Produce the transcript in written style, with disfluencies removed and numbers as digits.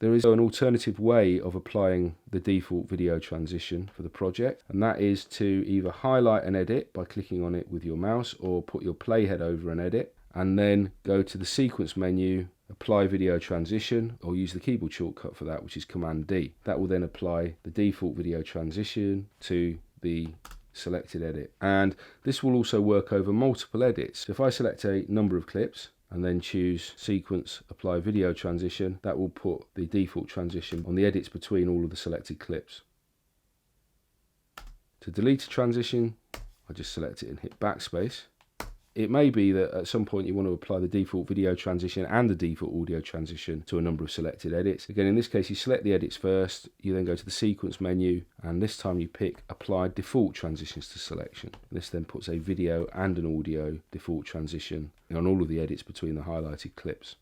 There is an alternative way of applying the default video transition for the project, and that is to either highlight an edit by clicking on it with your mouse, or put your playhead over an edit and then go to the sequence menu, apply video transition, or use the keyboard shortcut for that, which is Command D. That will then apply the default video transition to the selected edit, and this will also work over multiple edits. So if I select a number of clips and then choose sequence, apply video transition, that will put the default transition on the edits between all of the selected clips. To delete a transition, I just select it and hit backspace. It may be that at some point you want to apply the default video transition and the default audio transition to a number of selected edits. Again, in this case, you select the edits first, you then go to the sequence menu, and this time you pick apply default transitions to selection. This then puts a video and an audio default transition on all of the edits between the highlighted clips.